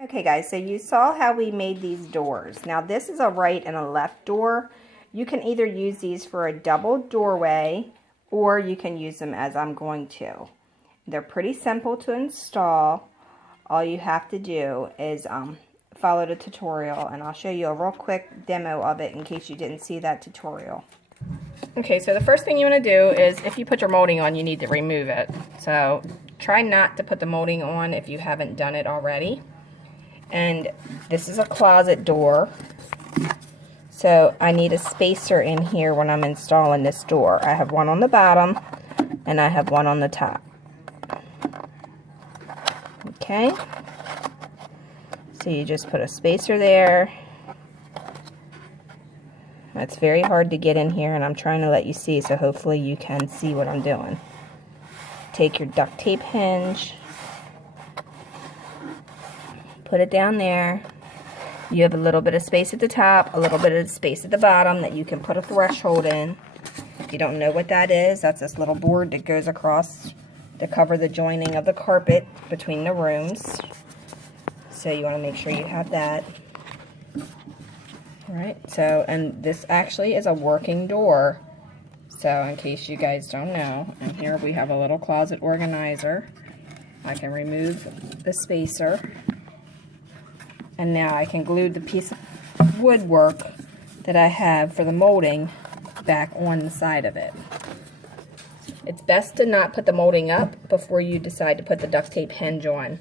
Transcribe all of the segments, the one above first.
Okay guys, so you saw how we made these doors. Now this is a right and a left door. You can either use these for a double doorway or you can use them as I'm going to. They're pretty simple to install. All you have to do is follow the tutorial, and I'll show you a real quick demo of it in case you didn't see that tutorial. Okay, so the first thing you want to do is, if you put your molding on, you need to remove it. So try not to put the molding on if you haven't done it already. And this is a closet door, so I need a spacer in here when I'm installing this door. I have one on the bottom and I have one on the top. Okay, so you just put a spacer there. It's very hard to get in here, and I'm trying to let you see, so hopefully you can see what I'm doing. Take your duct tape hinge, put it down there. You have a little bit of space at the top, a little bit of space at the bottom that you can put a threshold in. If you don't know what that is, that's this little board that goes across to cover the joining of the carpet between the rooms. So you want to make sure you have that. Alright, so, and this actually is a working door. So in case you guys don't know, and here we have a little closet organizer. I can remove the spacer. And now I can glue the piece of woodwork that I have for the molding back on the side of it. It's best to not put the molding up before you decide to put the duct tape hinge on.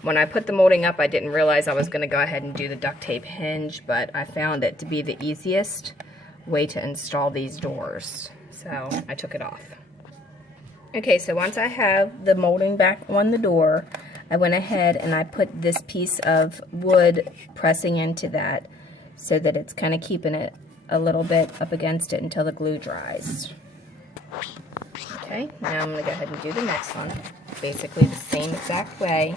When I put the molding up, I didn't realize I was going to go ahead and do the duct tape hinge, but I found it to be the easiest way to install these doors. So I took it off. Okay, so once I have the molding back on the door, I went ahead and I put this piece of wood pressing into that so that it's kind of keeping it a little bit up against it until the glue dries. Okay, now I'm going to go ahead and do the next one. Basically the same exact way,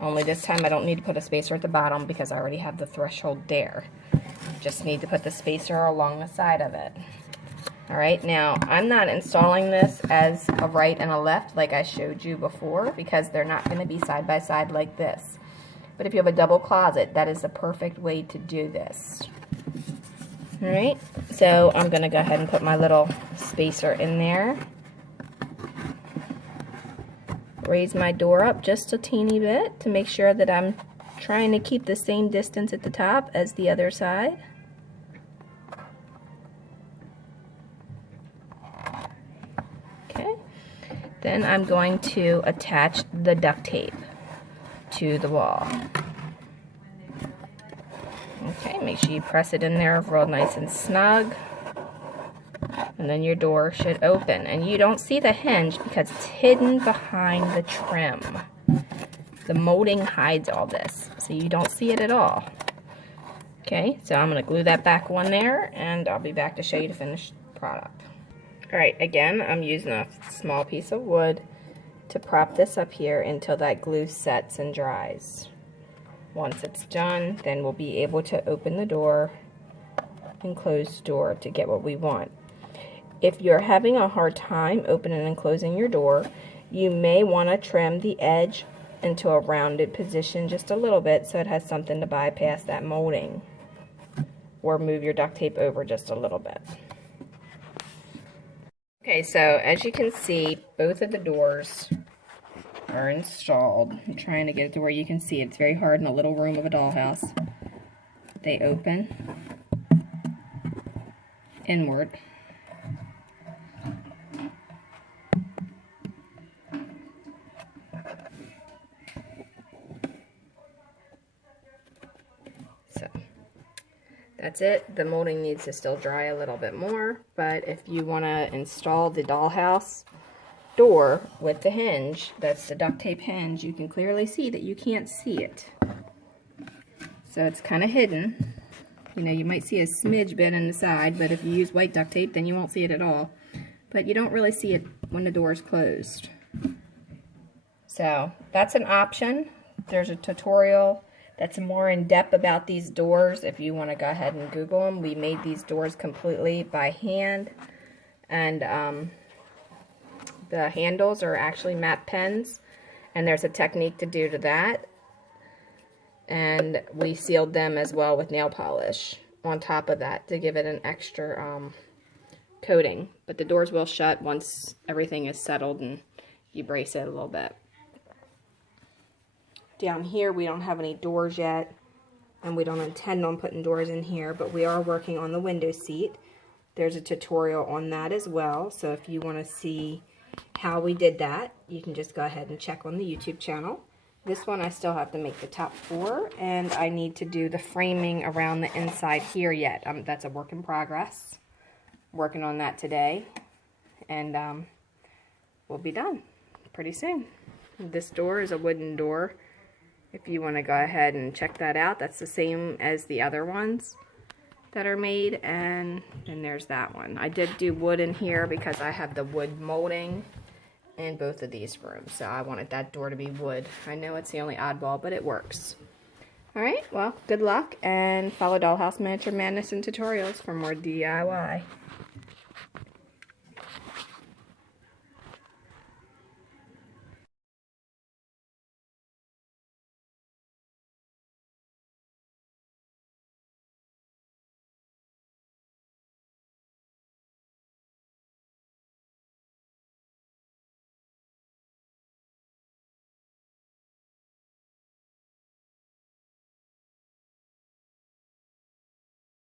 only this time I don't need to put a spacer at the bottom because I already have the threshold there. Just need to put the spacer along the side of it. Alright, now I'm not installing this as a right and a left like I showed you before because they're not going to be side by side like this. But if you have a double closet, that is the perfect way to do this. Alright, so I'm going to go ahead and put my little spacer in there. Raise my door up just a teeny bit to make sure that I'm trying to keep the same distance at the top as the other side. Okay, then I'm going to attach the duct tape to the wall. Okay, make sure you press it in there real nice and snug. And then your door should open. And you don't see the hinge because it's hidden behind the trim. The molding hides all this, so you don't see it at all. Okay, so I'm going to glue that back on there, and I'll be back to show you the finished product. Alright, again, I'm using a small piece of wood to prop this up here until that glue sets and dries. Once it's done, then we'll be able to open the door and close the door to get what we want. If you're having a hard time opening and closing your door, you may want to trim the edge into a rounded position just a little bit so it has something to bypass that molding. Or move your duct tape over just a little bit. Okay, so as you can see, both of the doors are installed. I'm trying to get it to where you can see it. It's very hard in a little room of a dollhouse. They open inward. So that's it. The molding needs to still dry a little bit more, but if you want to install the dollhouse door with the hinge, that's the duct tape hinge, you can clearly see that you can't see it. So it's kind of hidden. You know, you might see a smidge bit in the side, but if you use white duct tape, then you won't see it at all. But you don't really see it when the door is closed. So that's an option. There's a tutorial that's more in depth about these doors if you want to go ahead and Google them. We made these doors completely by hand, and the handles are actually matte pens, and there's a technique to do to that. And we sealed them as well with nail polish on top of that to give it an extra coating. But the doors will shut once everything is settled and you brace it a little bit. Down here we don't have any doors yet, and we don't intend on putting doors in here, but we are working on the window seat. There's a tutorial on that as well, so if you want to see how we did that, you can just go ahead and check on the YouTube channel. This one I still have to make the top 4, and I need to do the framing around the inside here yet. That's a work in progress. Working on that today, and we'll be done pretty soon. This door is a wooden door. If you want to go ahead and check that out, that's the same as the other ones that are made, and then there's that one. I did do wood in here because I have the wood molding in both of these rooms, so I wanted that door to be wood. I know it's the only oddball, but it works. Alright, well, good luck, and follow Dollhouse Miniature Madness and Tutorials for more DIY.